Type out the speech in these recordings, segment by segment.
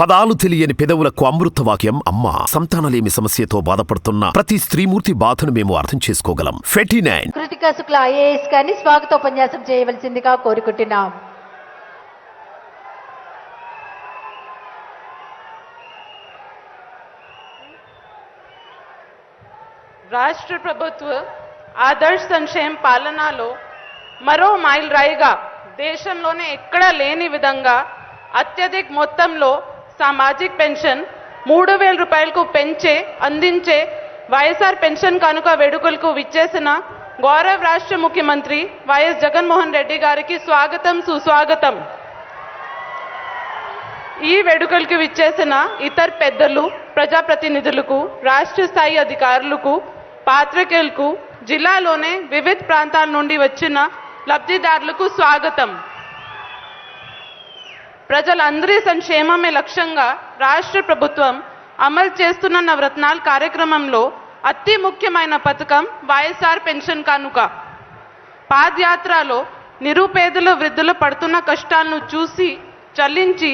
పదాలు తెలియని పెదవులకు అమృతవాక్యం అమ్మ. సంతానలేమి సమస్యతో బాధపడుతున్న ప్రతి స్త్రీమూర్తి బాధను మేము అర్థం చేసుకోగలం. ఫెటినైన్. కృతికా శుక్లా ఐఏఎస్ గారిని స్వాగతోపన్యాసం చేయవలసిందిగా కోరుకుంటున్నాం. రాష్ట్ర ప్రభుత్వ ఆదర్శ సంక్షేమ పాలనలో మరో మైల్ రాయిగా దేశంలోనే ఎక్కడా లేని విధంగా అత్యధిక మొత్తంలో సామాజిక పెన్షన్ 3,000 రూపాయలకు అందించే వైఎస్ఆర్ పెన్షన్ కానుక వేడుకలకు విచ్చేసిన గౌరవ రాష్ట్ర ముఖ్యమంత్రి వైఎస్ జగన్మోహన్ రెడ్డి గారికి స్వాగతం, సుస్వాగతం. ఈ వేడుకలకు విచ్చేసిన ఇతర పెద్దలు, ప్రజాప్రతినిధులకు, రాష్ట్ర స్థాయి అధికారులకు, పాత్రికేయులకు, జిల్లాలోనే వివిధ ప్రాంతాల నుండి వచ్చిన లబ్ధిదారులకు స్వాగతం. ప్రజలందరి సంక్షేమమే లక్ష్యంగా రాష్ట్ర ప్రభుత్వం అమలు చేస్తున్న నవరత్నాల కార్యక్రమంలో అతి ముఖ్యమైన పథకం వైఎస్ఆర్ పెన్షన్ కానుక. పాదయాత్రలో నిరుపేదల వృద్ధులు పడుతున్న కష్టాలను చూసి చలించి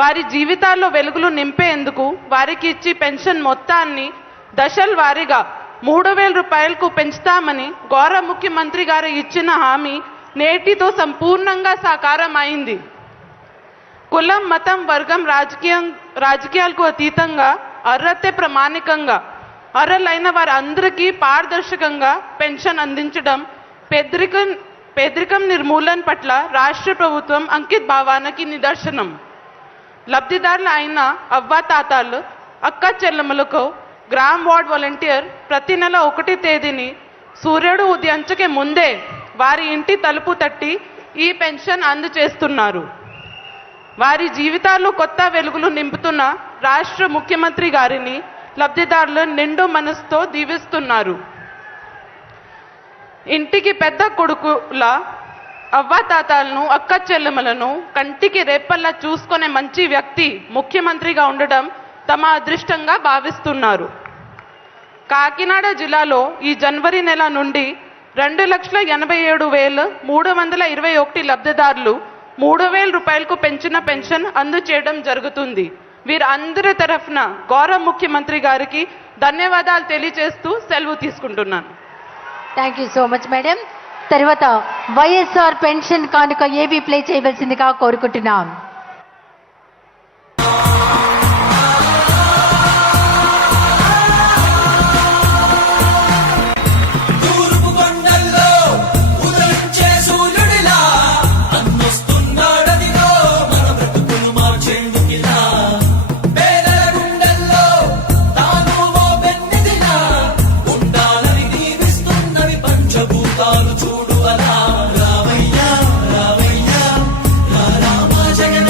వారి జీవితాల్లో వెలుగులు నింపేందుకు వారికి ఇచ్చి పెన్షన్ మొత్తాన్ని దశల వారీగా 3,000 రూపాయలకు పెంచుతామని గౌరవ ముఖ్యమంత్రి గారు ఇచ్చిన హామీ నేటితో సంపూర్ణంగా సాకారం అయింది. కులం, మతం, వర్గం, రాజకీయాలకు అతీతంగా అర్హతే ప్రామాణికంగా అర్హులైన వారందరికీ పారదర్శకంగా పెన్షన్ అందించడం పేదరికం నిర్మూలన పట్ల రాష్ట్ర ప్రభుత్వం అంకిత భావానికి నిదర్శనం. లబ్ధిదారులు అయిన అవ్వాతాతలు, అక్క చెల్లెమ్మలకు గ్రామ వార్డ్ వాలంటీర్ ప్రతి నెల 1వ తేదీని సూర్యుడు ఉదయించకే ముందే వారి ఇంటి తలుపు తట్టి ఈ పెన్షన్ అందజేస్తున్నారు. వారి జీవితాల్లో కొత్త వెలుగులు నింపుతున్న రాష్ట్ర ముఖ్యమంత్రి గారిని లబ్ధిదారులు నిండు మనసుతో దీవిస్తున్నారు. ఇంటికి పెద్ద కొడుకుల అవ్వాతాతలను, అక్క చెల్లెమ్మలను కంటికి రెప్పల్లా చూసుకునే మంచి వ్యక్తి ముఖ్యమంత్రిగా ఉండడం తమ అదృష్టంగా భావిస్తున్నారు. కాకినాడ జిల్లాలో ఈ జనవరి నెల నుండి 2,87,321 లబ్ధిదారులు 3,000 రూపాయలకు పెంచిన పెన్షన్ అందజేయడం జరుగుతుంది. వీరందరి తరఫున గౌరవ ముఖ్యమంత్రి గారికి ధన్యవాదాలు తెలియజేస్తూ సెలవు తీసుకుంటున్నాను. Thank you so much madam. తర్వాత వైఎస్ఆర్ పెన్షన్ కానుక ఏవి ప్లే చేయవలసిందిగా కోరుకుంటున్నాం. చూడు అలా రామయ్య రామయ్య రామ జగన్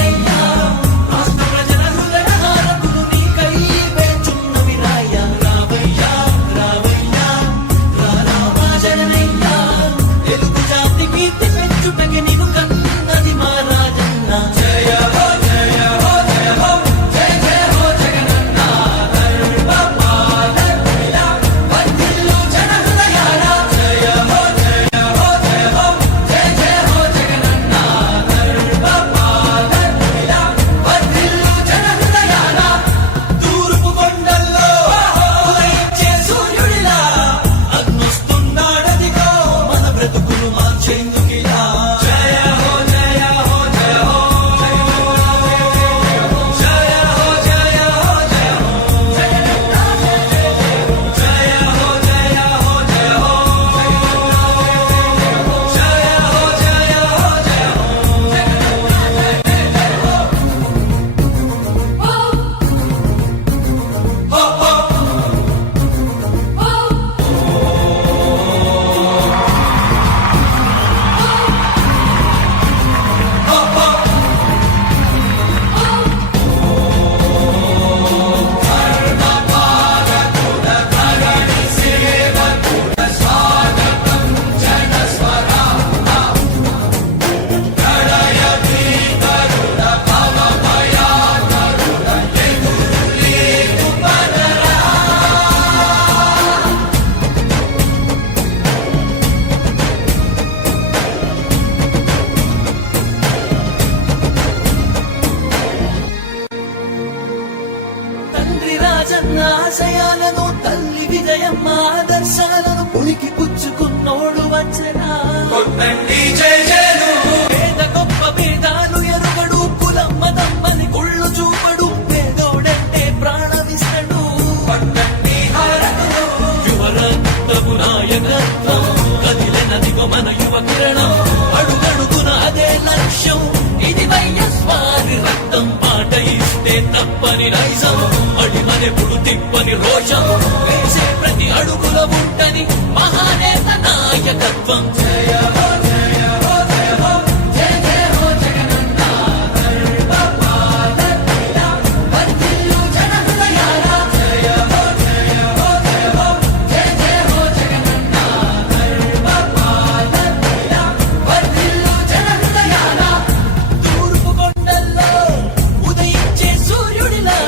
రాజన్న ఆశయాలను తల్లి విజయమ్మ ఆదర్శాలను పులికి పుచ్చుకున్నోడు వచ్చనా పేద గొప్ప భేదాలు ఎరుగడు కులం మతం అని కుళ్ళు చూపడు పేదోడంటే ప్రాణమిస్తడు యువరక్తము నాయకత్వం కదిలినదిగో మన యువ కిరణం అడుగడుగున అదే లక్ష్యం ఇది వైఎస్వారి రక్తం మాట ఇస్తే తప్పని నైజం అడిమనెప్పుడు తిప్పని రోషం వేసే ప్రతి అడుగుల ఉంటని మహానేత నాయకత్వం జయ హో జయ హో జయ హో జయ జయ హో జగనన్న వర్ధిల్లు జన హృదయాల జయ హో జయ హో జయ హో జయ జయ హో జగనన్న వర్ధిల్లు జన హృదయాల తూర్పు కొండల్లో ఉదయించే సూర్యుడిలా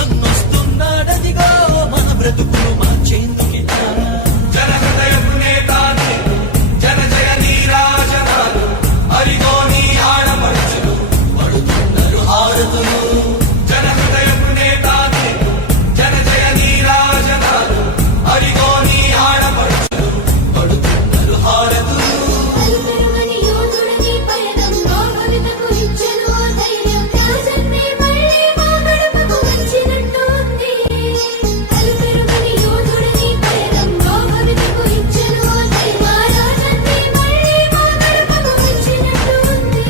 అన్నొస్తున్నాడదిగో మన బ్రతుకులు మార్చేందుకిలా జన హృదయపు నేత నీవు, జన జయ నీరాజనాలు అరిగో నీ ఆడపడుచులు పడుతున్నారు హారతులు జన హృదయపు నేత నీవు, జన జయ నీరాజనాలు అరిగో నీ ఆడపడుచులు పడుతున్నారు హారతులు అలుపెరుగని యోధుడిని పయనంలో భవితకు ఇచ్చెను ఓ ధైర్యం రాజన్నే మళ్ళీ మా గడపకు వచ్చినట్టు ఉంది అలుపెరుగని యోధుడిని పయనంలో భవితకు ఇచ్చెను ఓ ధైర్యం రాజన్నే మళ్ళీ మా గడపకు వచ్చినట్టు ఉంది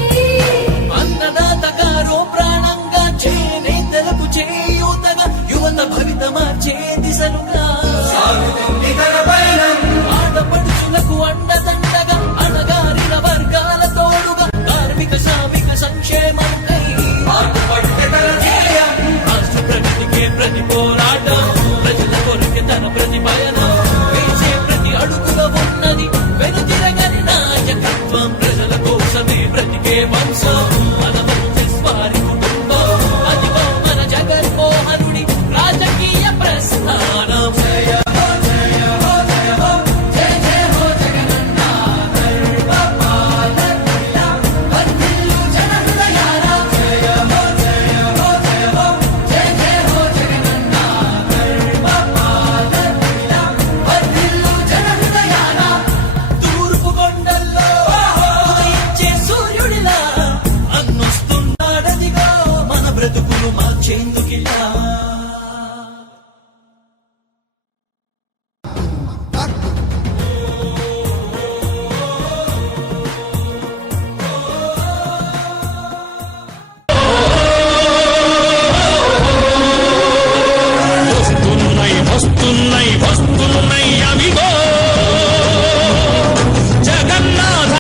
అన్నదాత గారో ప్రాణంగా చేనేతలకు చేయూతగా యువత భవిత మార్చే దిశలుగా సాగుతుంది తన పయనం ఆడపడుచులకు అండదండగా అణగారిన వర్గాల తోడుగా కార్మిక శ్రామిక సంక్షేమంకై పాటుపడితే తన ధ్యేయం రాష్ట్ర ప్రగతికే ప్రతి పోరాటం ప్రజల కొరకే తన ప్రతి పయనం వేసే ప్రతి అడుగులో ఉన్నది వెనుతిరగని నాయకత్వం ప్రజల కోసమే బ్రతికే వంశం మన వారి కుటుంబం అదిగో మన జగన్మోహనుడి రాజకీయ ప్రస్థానం జయ హో జయ హో జయ హో జయ జయ హో జగనన్న వర్ధిల్లు జన హృదయాల జయ హో జయ హో జయ హో జయ జయ హో జగనన్న వర్ధిల్లు జన హృదయాల తూర్పు కొండల్లో ఉదయించే సూర్యుడిలా అన్నొస్తున్నాడదిగో మన బ్రతుకులు మార్చేందుకిలా